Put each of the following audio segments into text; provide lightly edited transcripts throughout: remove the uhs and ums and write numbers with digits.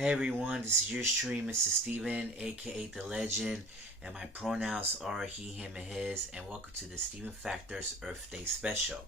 Hey everyone, this is your stream, Mr. Steven, aka The Legend, and my pronouns are he, him, and his, and welcome to the Steven Factors Earth Day Special.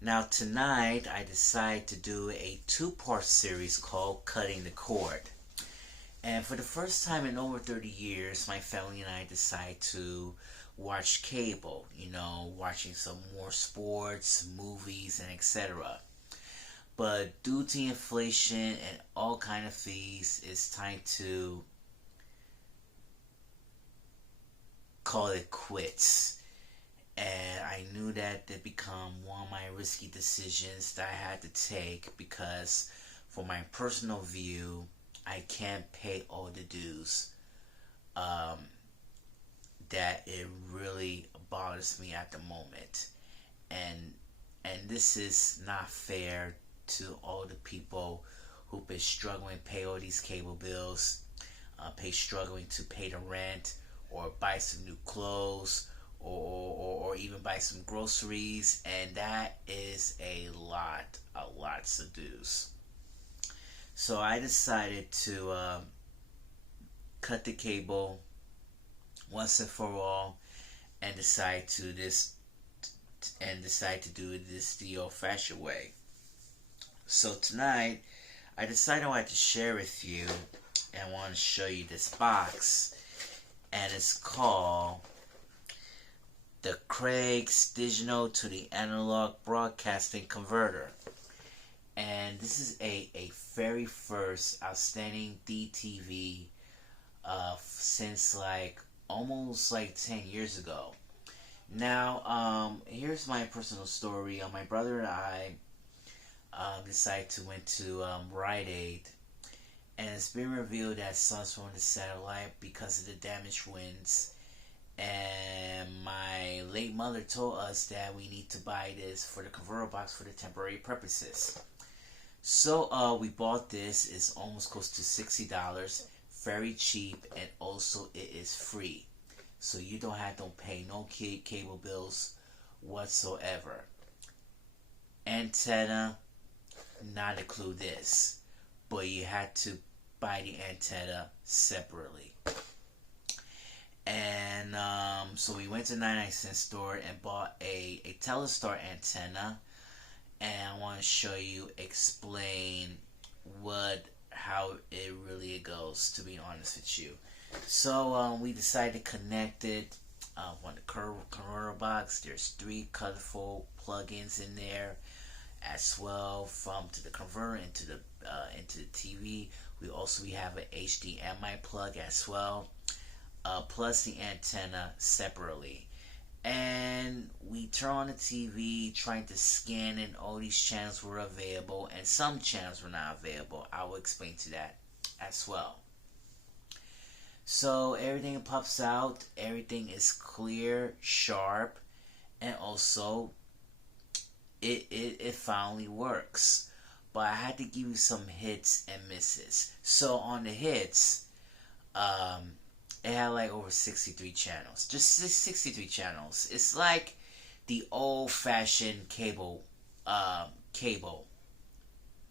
Now tonight, I decided to do a two-part series called Cutting the Cord. And for the first time in over 30 years, my family and I decided to watch cable, watching some more sports, movies, and etc. But due to inflation and all kind of fees, it's time to call it quits. And I knew that it become one of my risky decisions that I had to take because for my personal view, I can't pay all the dues. Um, that it really bothers me at the moment. And this is not fair to all the people who've been struggling to pay all these cable bills, struggling to pay the rent, or buy some new clothes, or even buy some groceries, and that is a lot of dues. So I decided to cut the cable once and for all, and decide to do this the old-fashioned way. So tonight, I decided I wanted to share with you and I want to show you this box, and it's called the Craig's Digital to the Analog Broadcasting Converter. And this is a very first outstanding DTV since almost 10 years ago. Now, here's my personal story. My brother and I decided to went to Rite Aid, and it's been revealed that sons from the satellite because of the damaged winds. And my late mother told us that we need to buy this for the converter box for the temporary purposes. So we bought this. It's almost close to $60, very cheap, and also it is free. So you don't pay no cable bills whatsoever. Antenna, not include this, but you had to buy the antenna separately. And so we went to 99-cent store and bought a Telestar antenna, and I want to show you, explain how it really goes, to be honest with you. So we decided to connect it on the converter box. There's 3 colorful plugins in there as well, from to the converter into the TV. We have an HDMI plug as well, plus the antenna separately. And we turn on the TV, trying to scan, and all these channels were available, and some channels were not available. I will explain to that as well. So everything pops out, everything is clear, sharp, and also it finally works. But I had to give you some hits and misses. So on the hits, it had over 63 channels. Just 63 channels. It's like the old-fashioned cable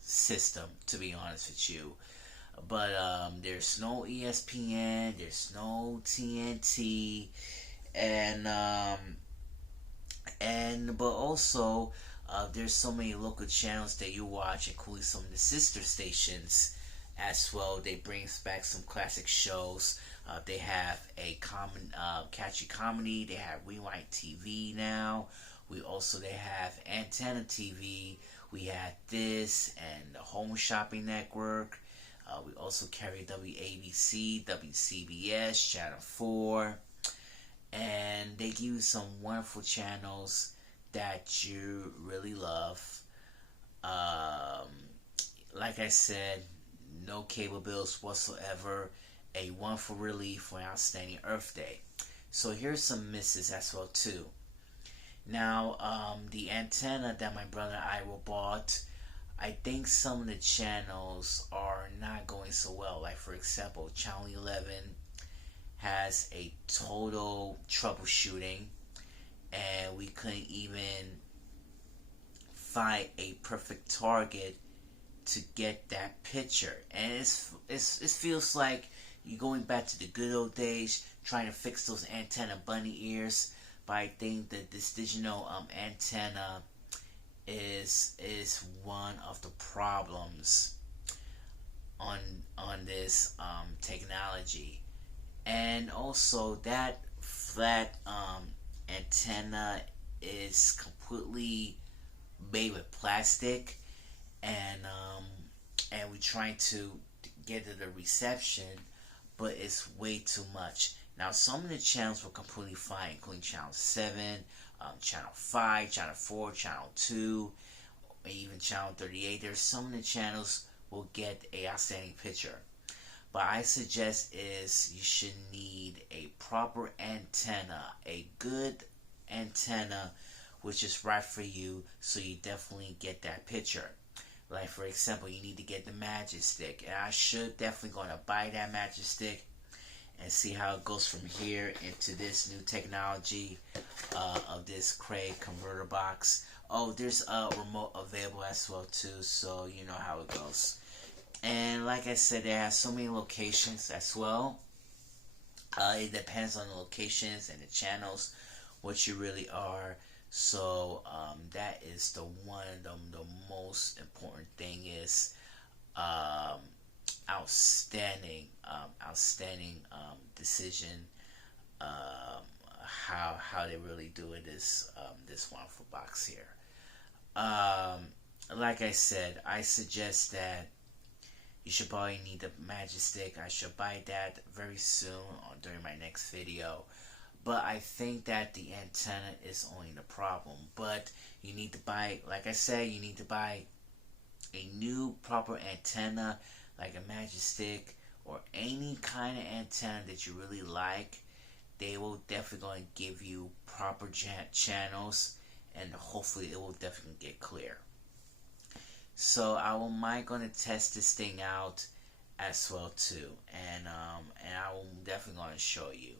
system, to be honest with you. But there's no ESPN, there's no TNT, and but also there's so many local channels that you watch, including some of the sister stations as well. They bring back some classic shows. They have a catchy comedy. They have Rewind TV now. They have Antenna TV. We had this and the Home Shopping Network. We also carry WABC, WCBS, Channel 4. And they give you some wonderful channels that you really love. Like I said, no cable bills whatsoever. A wonderful relief for an outstanding Earth Day. So here's some misses as well too. Now, the antenna that my brother and I bought, I think some of the channels are not going so well. Like, for example, Channel 11 has a total troubleshooting, and we couldn't even find a perfect target to get that picture. And it feels like you're going back to the good old days, trying to fix those antenna bunny ears. But I think that this digital antenna is one of the problems on this technology. And also that flat antenna is completely made with plastic, and we're trying to get to the reception, but it's way too much. Now some of the channels were completely fine, including channel 7, channel 5, channel 4, channel 2, or even channel 38. There's some of the channels will get a outstanding picture. But I suggest is you should need a proper antenna, a good antenna, which is right for you, so you definitely get that picture. Like for example, you need to get the Magic Stick, and I should definitely gonna buy that Magic Stick and see how it goes from here into this new technology of this DTV Converter Box. Oh, there's a remote available as well too, so you know how it goes. And like I said, they have so many locations as well. It depends on the locations and the channels, what you really are. So that is the one of the most important thing is outstanding decision. How they really do it is this wonderful box here. Like I said, I suggest that you should probably need the Magic Stick. I should buy that very soon during my next video. But I think that the antenna is only the problem. But you need to buy, like I said, you need to buy a new proper antenna, like a Magic Stick or any kind of antenna that you really like. They will definitely going to give you proper channels, and hopefully it will definitely get clear. So I might gonna test this thing out as well too, and I will definitely gonna show you.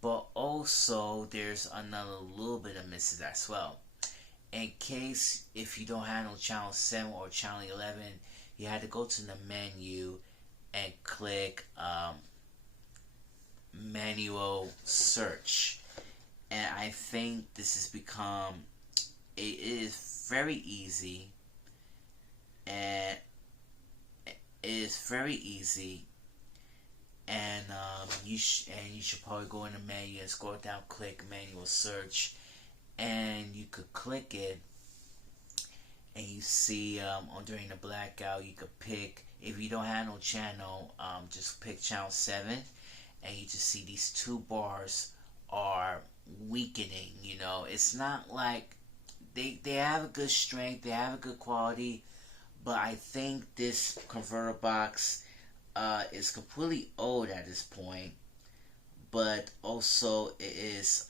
But also there's another little bit of misses as well. In case if you don't have no channel 7 or channel 11, you had to go to the menu and click manual search. And I think this has become, it is very easy, and it is very easy, and you should probably go in the menu and scroll down, click manual search, and you could click it, and you see during the blackout you could pick, if you don't have no channel, just pick channel 7, and you just see these two bars are weakening. You know, it's not like they have a good strength, they have a good quality, but I think this converter box is completely old at this point, but also it is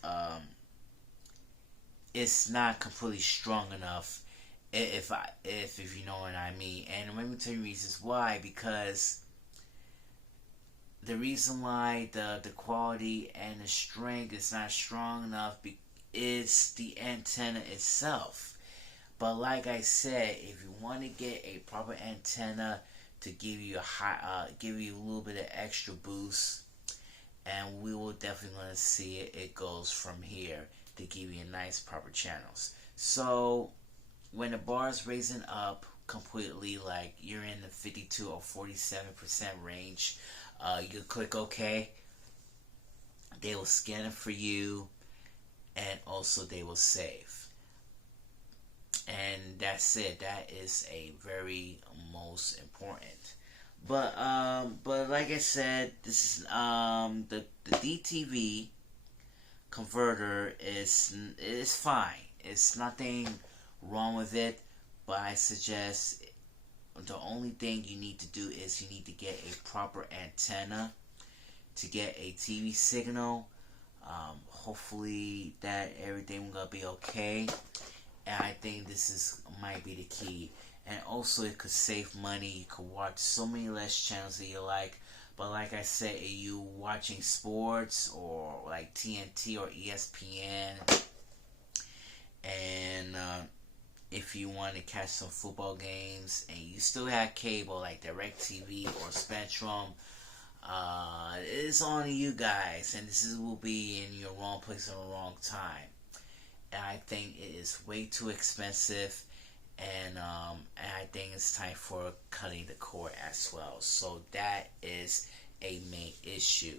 it's not completely strong enough, if you know what I mean. And let me tell you reasons why. Because the reason why the quality and the strength is not strong enough is the antenna itself. But like I said, if you want to get a proper antenna to give you give you a little bit of extra boost, and we will definitely want to see it. It goes from here to give you nice proper channels. So when the bar is raising up completely, like you're in the 52 or 47% range, you click OK. They will scan it for you, and also they will save. And that's it. That is a very most important. But like I said, this is the DTV converter is fine. It's nothing wrong with it. But I suggest the only thing you need to do is you need to get a proper antenna to get a TV signal. Hopefully that everything will be okay. And I think this might be the key. And also it could save money. You could watch so many less channels that you like. But like I said, are you watching sports or like TNT or ESPN, and if you want to catch some football games and you still have cable like DirecTV or Spectrum, it's on you guys, and will be in your wrong place at the wrong time. And I think it is way too expensive, and I think it's time for cutting the cord as well. So that is a main issue.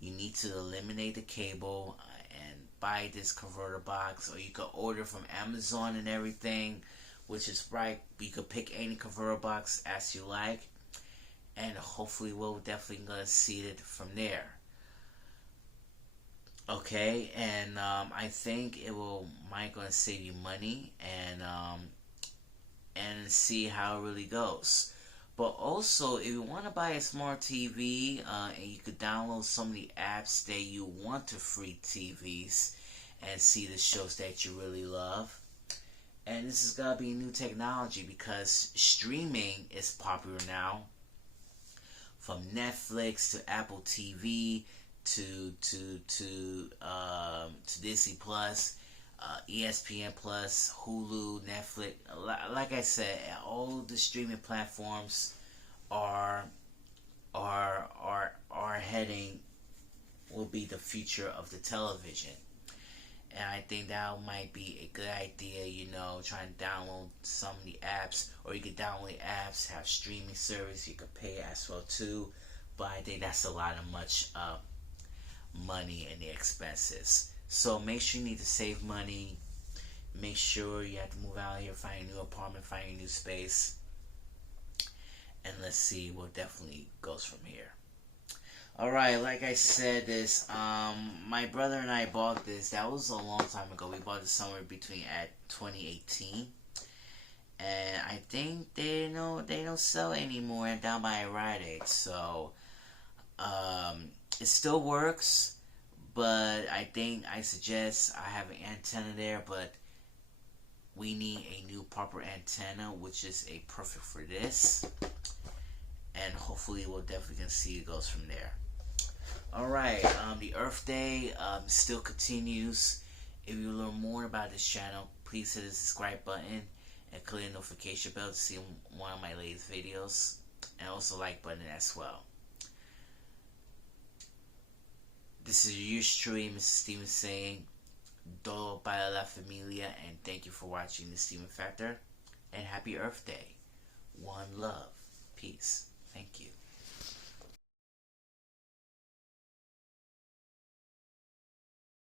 You need to eliminate the cable and buy this converter box, or you can order from Amazon and everything, which is right. You could pick any converter box as you like, and hopefully we'll definitely gonna see it from there. Okay, and I think it might gonna save you money, and see how it really goes. But also, if you want to buy a smart TV, and you could download some of the apps that you want to free TVs and see the shows that you really love. And this is gonna be new technology because streaming is popular now. From Netflix to Apple TV to Disney Plus, ESPN Plus, Hulu, Netflix. Like I said, all the streaming platforms are heading will be the future of the television. And I think that might be a good idea, trying to download some of the apps, or you could download apps, have streaming service, you could pay as well too. But I think that's a lot of much money and the expenses. So make sure you need to save money. Make sure you have to move out here, find a new apartment, find a new space. And let's see what definitely goes from here. Alright, like I said, my brother and I bought this. That was a long time ago. We bought it somewhere between at 2018. And I think they don't sell anymore down by Rite Aid. So it still works, but I suggest I have an antenna there, but we need a new proper antenna, which is a perfect for this. And hopefully we'll definitely can see it goes from there. Alright, the Earth Day still continues. If you learn more about this channel, please hit the subscribe button and click the notification bell to see one of my latest videos, and also like button as well. This is your stream, Mr. Steven saying, Todo para la familia, and thank you for watching the Steven Factor, and happy Earth Day. One love. Peace. Thank you.